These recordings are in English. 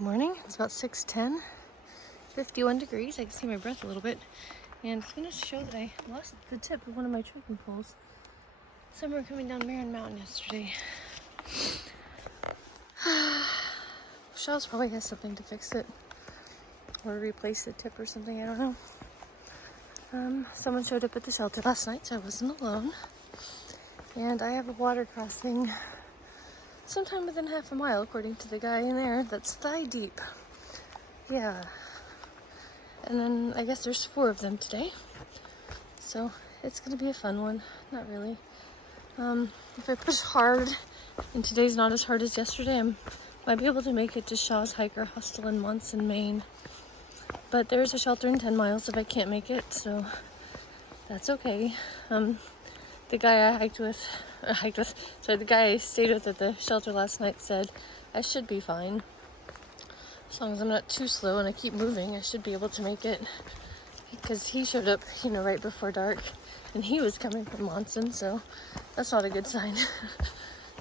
Good morning. It's about 6:10, 51 degrees. I can see my breath a little bit. And it's going to show that I lost the tip of one of my trekking poles. Somewhere coming down Maine Mountain yesterday. Shaw's probably has something to fix it. Or replace the tip or something, I don't know. Someone showed up at the shelter last night, so I wasn't alone. And I have a water crossing sometime within half a mile, according to the guy in there, that's thigh deep. Yeah. And then I guess there's 4 of them today. So it's gonna be a fun one. Not really. If I push hard, and today's not as hard as yesterday, I might be able to make it to Shaw's Hiker Hostel in Monson, Maine. But there's a shelter in 10 miles if I can't make it, so that's okay. The guy the guy I stayed with at the shelter last night said I should be fine. As long as I'm not too slow and I keep moving, I should be able to make it. Because he showed up, right before dark, and he was coming from Monson, so that's not a good sign.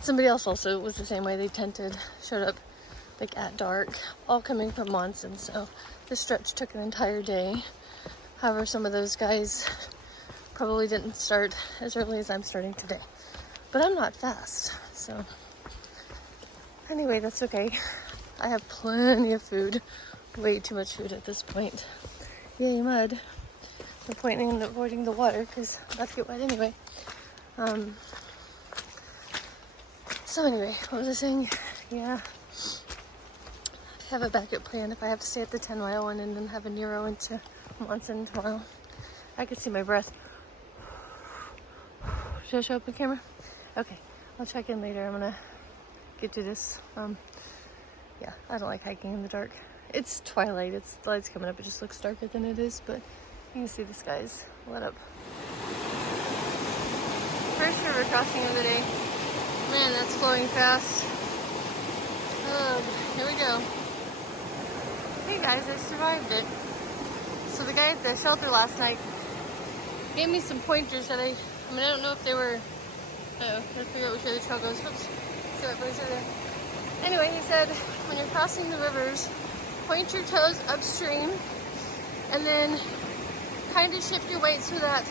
Somebody else also was the same way. They tented, showed up like at dark, all coming from Monson, so the stretch took an entire day. However, some of those guys probably didn't start as early as I'm starting today. But I'm not fast, so anyway, that's okay. I have plenty of food, way too much food at this point. Yay, mud. No point in avoiding the water because I'm about to get wet anyway. So anyway, what was I saying? Yeah. I have a backup plan if I have to stay at the 10-mile one and then have a Nero into Monson tomorrow. I could see my breath. Should I show up on camera? Okay, I'll check in later. I'm gonna get to this. Yeah, I don't like hiking in the dark. It's twilight, the light's coming up, it just looks darker than it is, but you can see the skies lit up. First river crossing of the day. Man, that's flowing fast. Oh, here we go. Hey guys, I survived it. So the guy at the shelter last night gave me some pointers that I don't know if they were, let's figure out which way the trail goes. Oops, see what birds are there. Anyway, he said, when you're crossing the rivers, point your toes upstream and then kind of shift your weight so that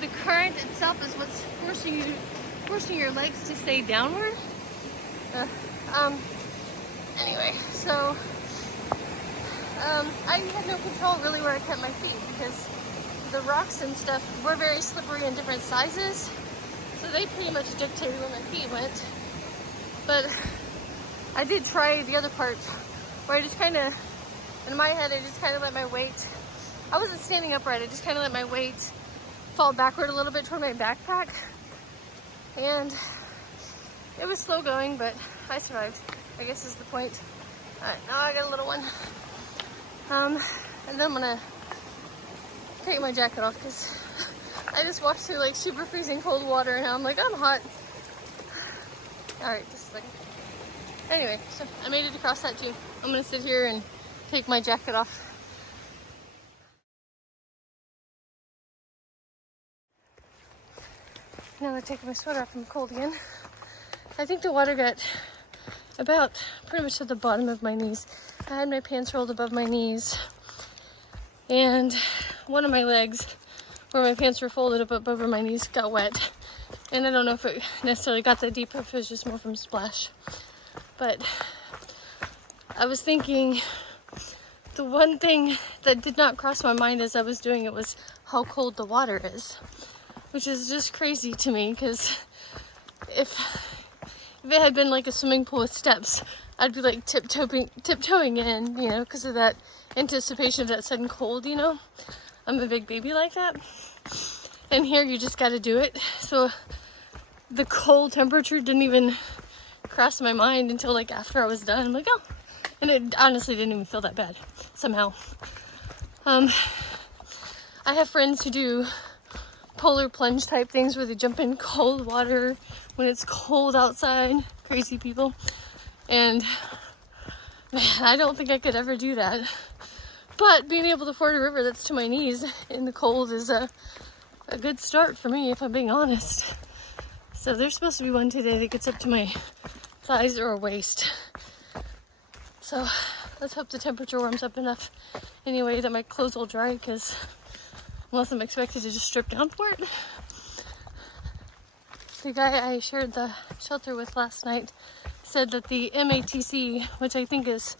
the current itself is what's forcing your legs to stay downward. Anyway, so I had no control really where I kept my feet because the rocks and stuff were very slippery in different sizes, so they pretty much dictated where my feet went. But I did try the other part where I just kind of, in my head, I just kind of let my weight, I wasn't standing upright, I just kind of let my weight fall backward a little bit toward my backpack. And it was slow going, but I survived, I guess is the point. Alright, now I got a little one. And then I'm gonna take my jacket off because I just walked through like super freezing cold water and now I'm like, I'm hot. Alright, just a second. Anyway, so I made it across that too. I'm gonna sit here and take my jacket off. Now I'm taking my sweater off, I'm cold again. I think the water got about pretty much to the bottom of my knees. I had my pants rolled above my knees and one of my legs where my pants were folded up over my knees got wet. And I don't know if it necessarily got that deep or if it was just more from splash. But I was thinking the one thing that did not cross my mind as I was doing it was how cold the water is, which is just crazy to me because if it had been like a swimming pool with steps, I'd be like tiptoeing in, because of that anticipation of that sudden cold, I'm a big baby like that. And here you just got to do it. So the cold temperature didn't even cross my mind until like after I was done. I'm like, oh, and it honestly didn't even feel that bad somehow. I have friends who do polar plunge type things where they jump in cold water when it's cold outside. Crazy people. And man, I don't think I could ever do that. But being able to ford a river that's to my knees in the cold is a good start for me, if I'm being honest. So there's supposed to be one today that gets up to my thighs or waist. So let's hope the temperature warms up enough anyway that my clothes will dry, because unless I'm expected to just strip down for it. The guy I shared the shelter with last night said that the MATC, which I think is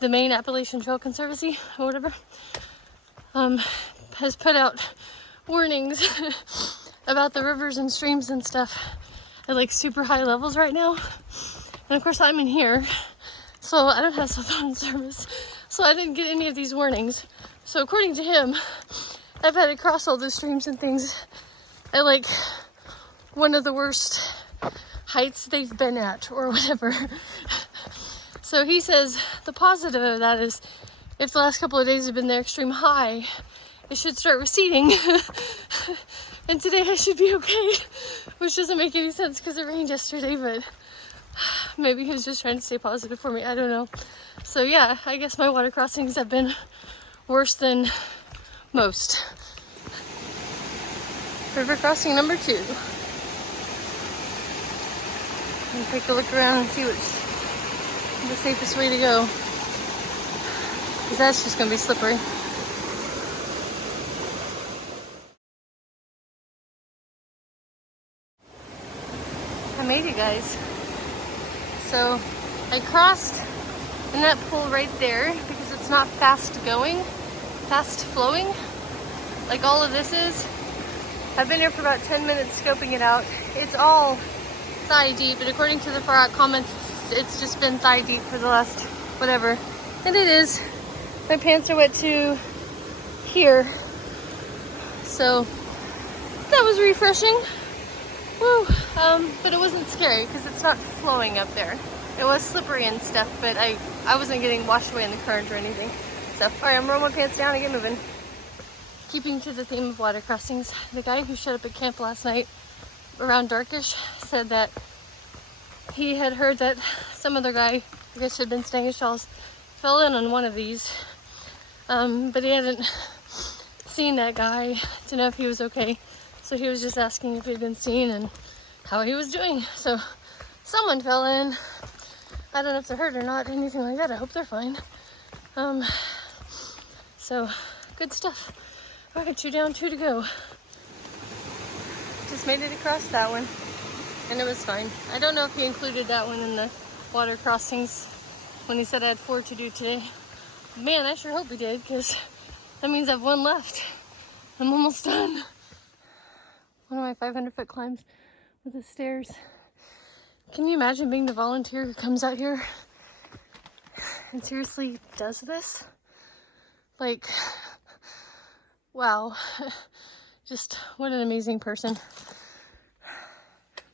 the Maine Appalachian Trail Conservancy or whatever, has put out warnings about the rivers and streams and stuff at like super high levels right now. And of course I'm in here, so I don't have cell phone service, so I didn't get any of these warnings. So according to him, I've had to cross all those streams and things at like one of the worst heights they've been at or whatever. So he says the positive of that is if the last couple of days have been their extreme high, it should start receding. And today I should be okay, which doesn't make any sense because it rained yesterday, but maybe he was just trying to stay positive for me. I don't know. So yeah, I guess my water crossings have been worse than most. River crossing number 2. And take a look around and see what's the safest way to go, because that's just going to be slippery. I made it, guys. So I crossed in that pool right there because it's not fast flowing like all of this is. I've been here for about 10 minutes scoping it out. It's all thigh deep, but according to the far out comments, it's just been thigh deep for the last whatever. And it is. My pants are wet to here. So that was refreshing. Woo. But it wasn't scary because it's not flowing up there. It was slippery and stuff, but I wasn't getting washed away in the current or anything. So, alright, I'm rolling my pants down and get moving. Keeping to the theme of water crossings, the guy who showed up at camp last night around darkish said that he had heard that some other guy, I guess had been staying at Shaw's, fell in on one of these, but he hadn't seen that guy to know if he was okay. So he was just asking if he'd been seen and how he was doing. So someone fell in. I don't know if they're hurt or not, anything like that. I hope they're fine. So good stuff. All right, 2 down, 2 to go. Just made it across that one, and it was fine. I don't know if he included that one in the water crossings when he said I had 4 to do today. Man, I sure hope he did, because that means I have 1 left. I'm almost done. One of my 500-foot climbs with the stairs. Can you imagine being the volunteer who comes out here and seriously does this? Like, wow. Just what an amazing person.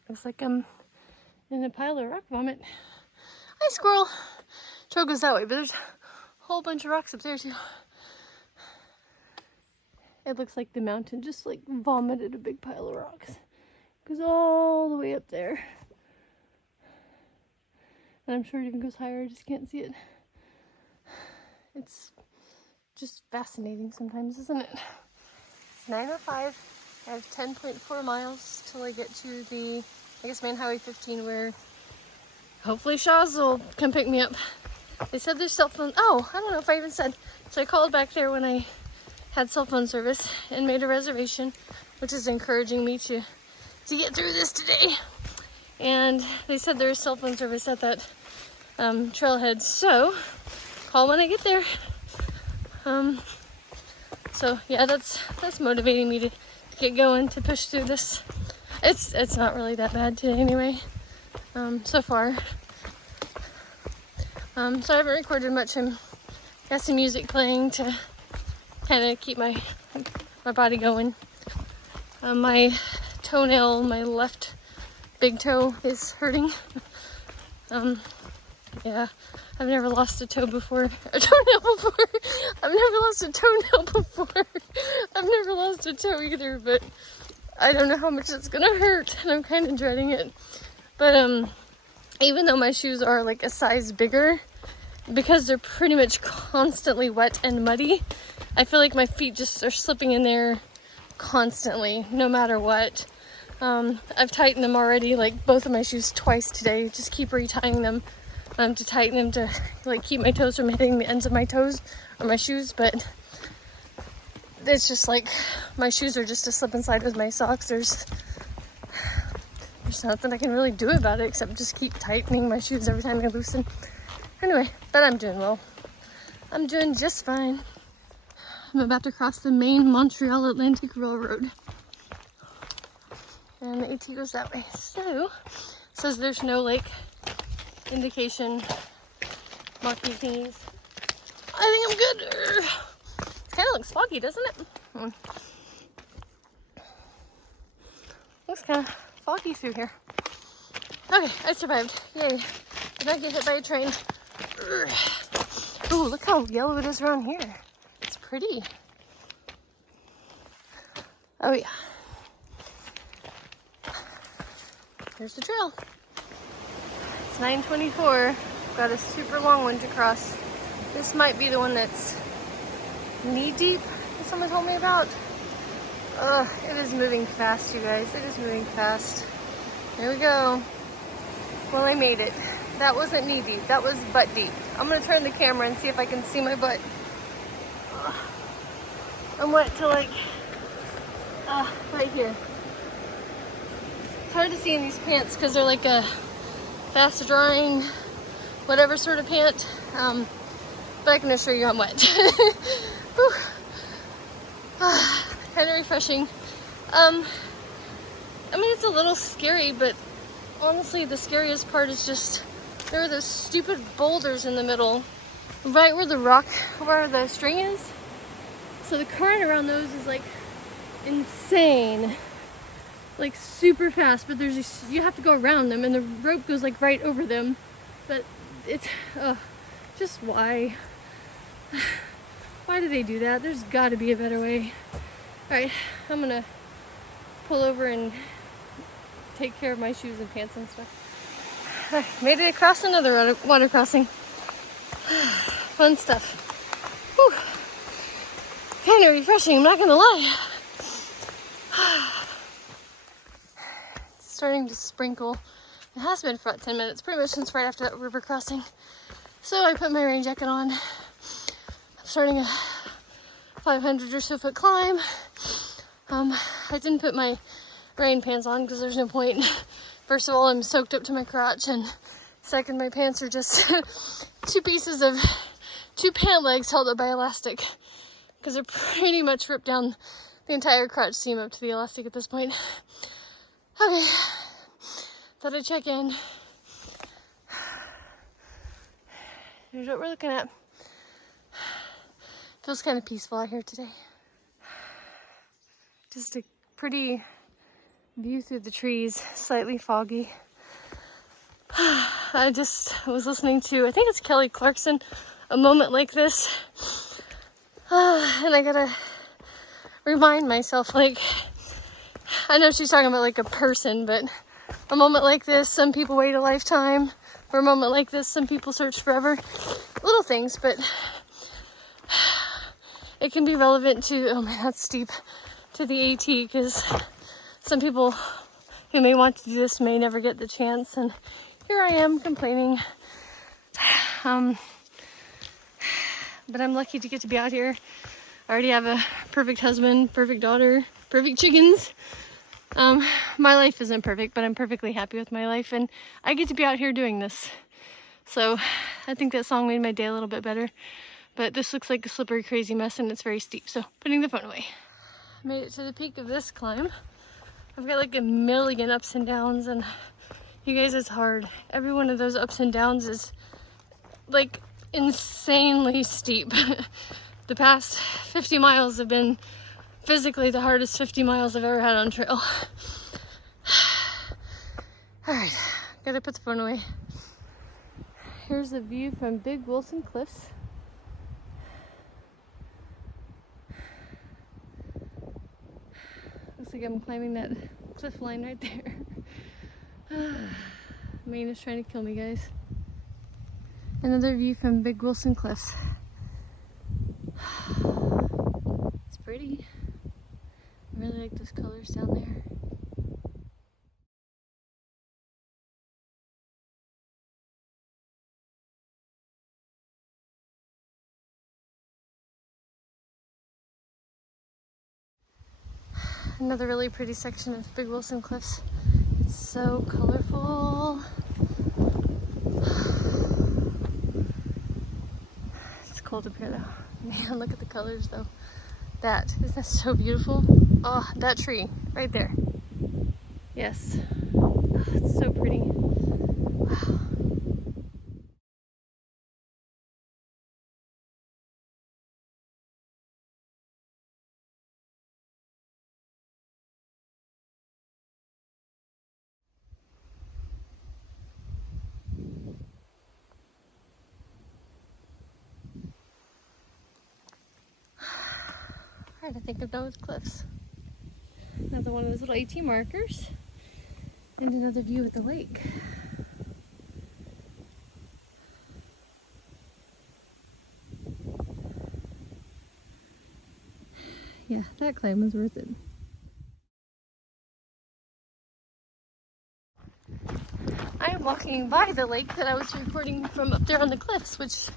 Looks like I'm in a pile of rock vomit. Hi, squirrel. Trail goes that way, but there's a whole bunch of rocks up there too. It looks like the mountain just like vomited a big pile of rocks. Goes all the way up there. And I'm sure it even goes higher, I just can't see it. It's just fascinating sometimes, isn't it? It's 9:05. I have 10.4 miles till I get to the, I guess, Main Highway 15, where hopefully Shaw's will come pick me up. They said there's cell phone. Oh, I don't know if I even said. So I called back there when I had cell phone service and made a reservation, which is encouraging me to get through this today. And they said there is cell phone service at that trailhead. So call when I get there. So yeah, that's motivating me to get going, to push through this. It's not really that bad today anyway, so far. So I haven't recorded much. I got some music playing to kind of keep my body going. My toenail, my left big toe is hurting. Yeah, I've never lost a toenail before. I've never lost a toenail before. I've never lost a toe either, but I don't know how much it's gonna hurt, and I'm kind of dreading it. But even though my shoes are like a size bigger, because they're pretty much constantly wet and muddy, I feel like my feet just are slipping in there constantly, no matter what. I've tightened them already, like both of my shoes twice today. Just keep retying them. to tighten them to like keep my toes from hitting the ends of my toes or my shoes, but it's just like my shoes are just a slip and slide with my socks. There's nothing I can really do about it except just keep tightening my shoes every time I loosen. Anyway, but I'm doing well. I'm doing just fine. I'm about to cross the Maine Montreal Atlantic Railroad. And the AT goes that way. So, it says there's no like indication marking thingies. I think I'm good. It kind of looks foggy, doesn't it? Looks kind of foggy through here. Okay, I survived. Yay. Did not get hit by a train. Ooh, look how yellow it is around here. It's pretty. Oh yeah. Here's the trail. It's 9:24. Got a super long one to cross. This might be the one that's knee deep that someone told me about. Ugh, it is moving fast, you guys. It is moving fast. Here we go. Well, I made it. That wasn't knee deep. That was butt deep. I'm gonna turn the camera and see if I can see my butt. Ugh. I'm wet to like, right here. It's hard to see in these pants because they're like a fast drying, whatever sort of pant. But I can assure you I'm wet. Kind of refreshing. I mean, it's a little scary, but honestly, the scariest part is just there are those stupid boulders in the middle, right where the string is. So the current around those is like insane, like super fast. But you have to go around them, and the rope goes like right over them. But it's just why? Why do they do that? There's got to be a better way. All right, I'm gonna pull over and take care of my shoes and pants and stuff. I made it across another water crossing. Fun stuff. Whew. Kind of refreshing, I'm not gonna lie. It's starting to sprinkle. It has been for about 10 minutes, pretty much since right after that river crossing. So I put my rain jacket on. I'm starting a 500 or so foot climb. I didn't put my rain pants on because there's no point. First of all, I'm soaked up to my crotch, and second, my pants are just two pant legs held up by elastic because they're pretty much ripped down the entire crotch seam up to the elastic at this point. Okay, thought I'd check in. Here's what we're looking at. Feels kind of peaceful out here today. Just a pretty view through the trees, slightly foggy. I just was listening to, I think it's Kelly Clarkson, A Moment Like This. And I gotta remind myself, like, I know she's talking about like a person, but a moment like this, some people wait a lifetime. For a moment like this, some people search forever. Little things, but it can be relevant to, oh man, that's steep, to the AT, because some people who may want to do this may never get the chance, and here I am complaining. But I'm lucky to get to be out here. I already have a perfect husband, perfect daughter, perfect chickens. My life isn't perfect, but I'm perfectly happy with my life, and I get to be out here doing this. So I think that song made my day a little bit better. But this looks like a slippery, crazy mess, and it's very steep, so putting the phone away. Made it to the peak of this climb. I've got like a million ups and downs, and you guys, it's hard. Every one of those ups and downs is like insanely steep. The past 50 miles have been physically the hardest 50 miles I've ever had on trail. All right, gotta put the phone away. Here's the view from Big Wilson Cliffs. Looks like I'm climbing that cliff line right there. Maine is trying to kill me, guys. Another view from Big Wilson Cliffs. It's pretty. I really like those colors down there. Another really pretty section of Big Wilson Cliffs. It's so colorful. It's cold up here though. Man, look at the colors though. Isn't that so beautiful? Oh, that tree right there. Yes. Oh, it's so pretty. Wow. Alright, I think I'm done with cliffs. Another one of those little AT markers. And another view of the lake. Yeah, that climb was worth it. I am walking by the lake that I was recording from up there on the cliffs, which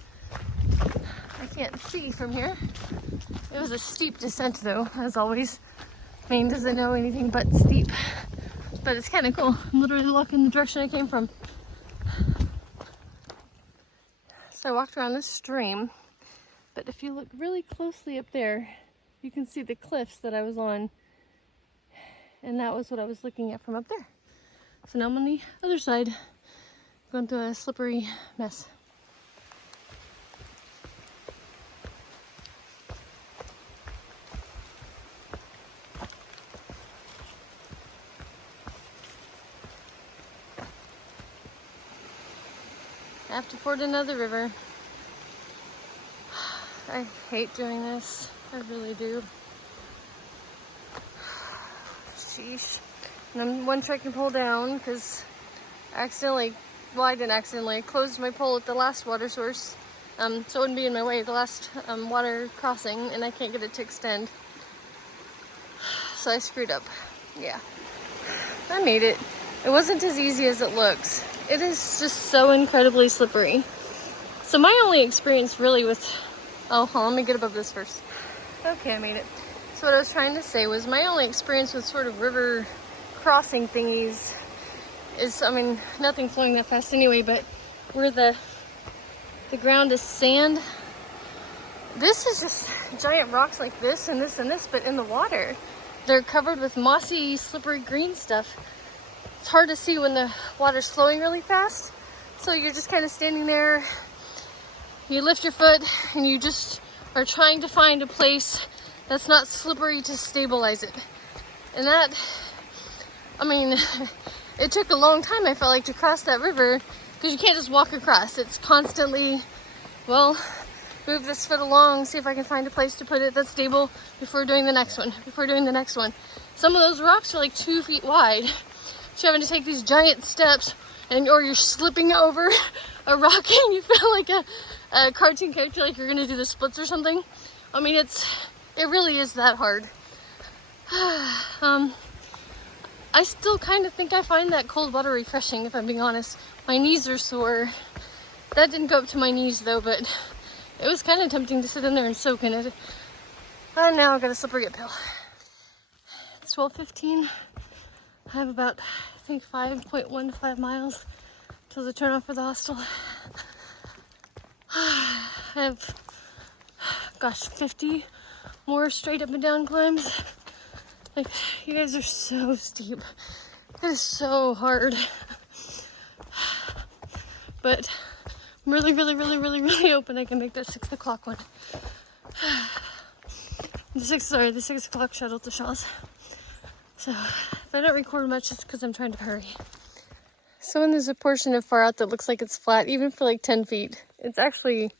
I can't see from here. It was a steep descent though, as always. Maine doesn't know anything but steep. But it's kind of cool. I'm literally walking the direction I came from. So I walked around this stream, but if you look really closely up there, you can see the cliffs that I was on, and that was what I was looking at from up there. So now I'm on the other side, going through a slippery mess. I have to ford another river. I hate doing this. I really do. Sheesh. And I'm one trekking pole down because I didn't accidentally, I closed my pole at the last water source. So it wouldn't be in my way, the last water crossing, and I can't get it to extend. So I screwed up. Yeah. I made it. It wasn't as easy as it looks. It is just so incredibly slippery. So my only experience really with, let me get above this first. Okay, I made it. So what I was trying to say was my only experience with sort of river crossing thingies is, nothing flowing that fast anyway, but where the ground is sand, this is just giant rocks like this and this and this, but in the water. They're covered with mossy, slippery green stuff. It's hard to see when the water's flowing really fast. So you're just kind of standing there, you lift your foot, and you just are trying to find a place that's not slippery to stabilize it. And that, it took a long time, I felt like, to cross that river, because you can't just walk across. It's constantly, move this foot along, see if I can find a place to put it that's stable before doing the next one, Some of those rocks are like 2 feet wide. So you're having to take these giant steps, or you're slipping over a rock and you feel like a cartoon character, like you're gonna do the splits or something. It really is that hard. I still kind of think I find that cold water refreshing, if I'm being honest. My knees are sore. That didn't go up to my knees though, but it was kind of tempting to sit in there and soak in it. And now I've got a slippery uphill. It's 12:15. I have about, 5.15 miles till the turn off for the hostel. I have, 50 more straight up and down climbs. Like, you guys are so steep. It is so hard. But I'm really, really, really, really, really hoping I can make that 6 o'clock one. The 6 o'clock shuttle to Shaw's. So if I don't record much, it's because I'm trying to hurry. So when there's a portion of far out that looks like it's flat, even for like 10 feet, it's actually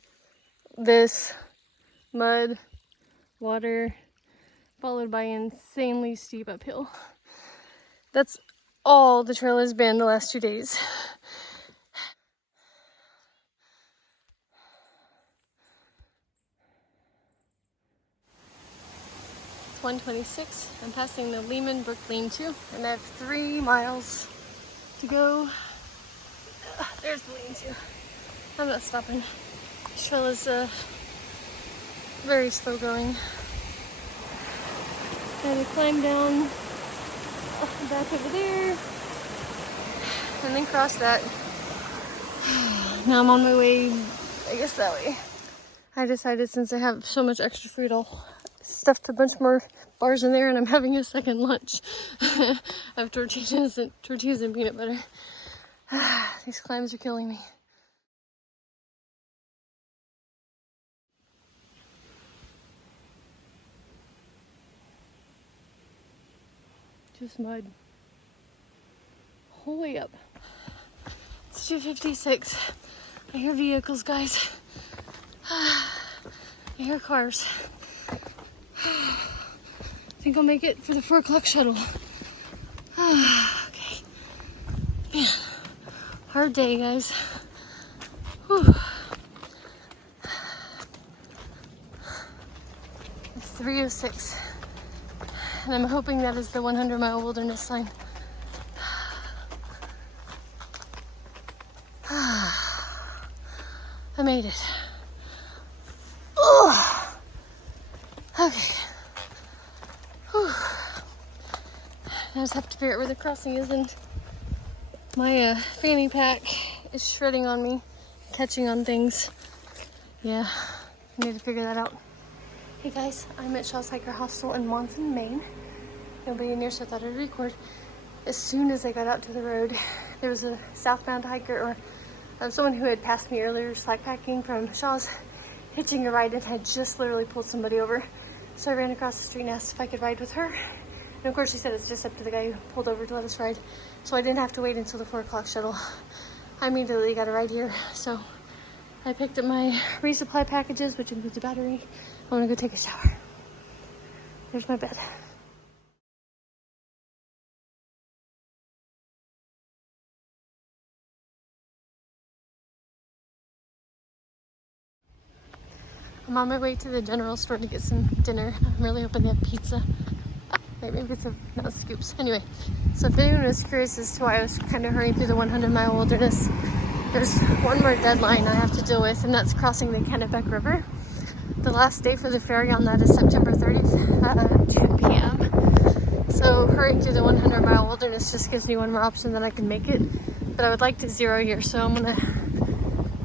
this mud, water, followed by insanely steep uphill. That's all the trail has been the last 2 days. It's 1:26. I'm passing the Lehman Brook Lean-To, and I have 3 miles to go. There's the Lean-To. I'm not stopping. This trail is very slow going. I had to climb down back over there, and then cross that. Now I'm on my way, I guess that way. I decided since I have so much extra food, I'll stuff a bunch more bars in there, and I'm having a second lunch. I have tortillas and peanut butter. These climbs are killing me. Just mud. Whole way up. It's 2:56. I hear vehicles, guys. I hear cars. I think I'll make it for the 4 o'clock shuttle. Okay. Man, hard day, guys. Whew. It's 3:06. And I'm hoping that is the 100-mile wilderness sign. I made it. Oh, okay. Whew. I just have to figure out where the crossing is, and my fanny pack is shredding on me, catching on things. Yeah, I need to figure that out. Hey guys, I'm at Shaw's Hiker Hostel in Monson, Maine. Nobody near, so I thought I'd record. As soon as I got out to the road, there was a southbound hiker, or someone who had passed me earlier slack packing from Shaw's, hitching a ride, and had just literally pulled somebody over. So I ran across the street and asked if I could ride with her. And of course she said it's just up to the guy who pulled over to let us ride. So I didn't have to wait until the 4 o'clock shuttle. I immediately got a ride here. So I picked up my resupply packages, which includes a battery. I want to go take a shower. There's my bed. I'm on my way to the general store to get some dinner. I'm really hoping they have pizza. Maybe it's not scoops. Anyway, so if anyone was curious as to why I was kind of hurrying through the 100-mile wilderness, there's one more deadline I have to deal with, and that's crossing the Kennebec River. The last day for the ferry on that is September 30th at 2 p.m. So hurrying through the 100-mile wilderness just gives me one more option that I can make it. But I would like to zero here, so I'm gonna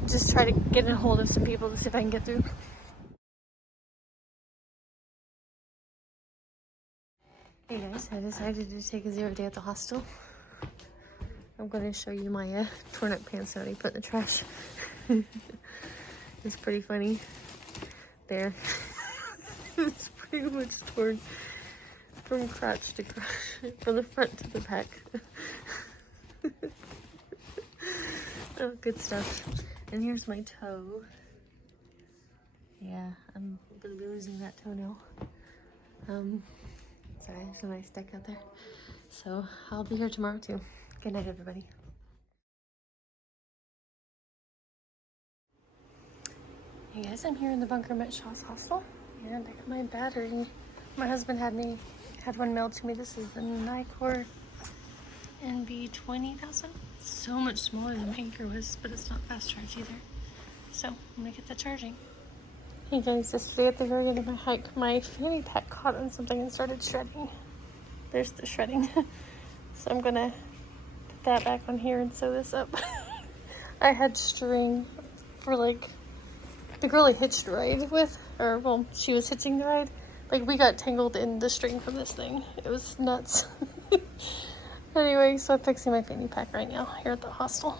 just try to get a hold of some people to see if I can get through. Hey guys, I decided to take a 0 day at the hostel. I'm going to show you my torn up pants that I put in the trash. It's pretty funny. There. It's pretty much torn from crotch to crotch, from the front to the back. Oh, good stuff. And here's my toe. Yeah, I'm going to be losing that toenail. Sorry, there's a nice deck out there. So I'll be here tomorrow too. Good night, everybody. Hey guys, I'm here in the bunker at Shaw's Hostel, and I got my battery. My husband had one mailed to me. This is the Nycor NB20,000. So much smaller than my Anchor was, but it's not fast charge either. So I'm gonna get that charging. Hey guys, yesterday at the very end of my hike, my fanny pack caught on something and started shredding. There's the shredding. So I'm gonna put that back on here and sew this up. I had string for like the girl I hitched a ride with, or well, she was hitching the ride. Like we got tangled in the string from this thing. It was nuts. Anyway, so I'm fixing my fanny pack right now here at the hostel.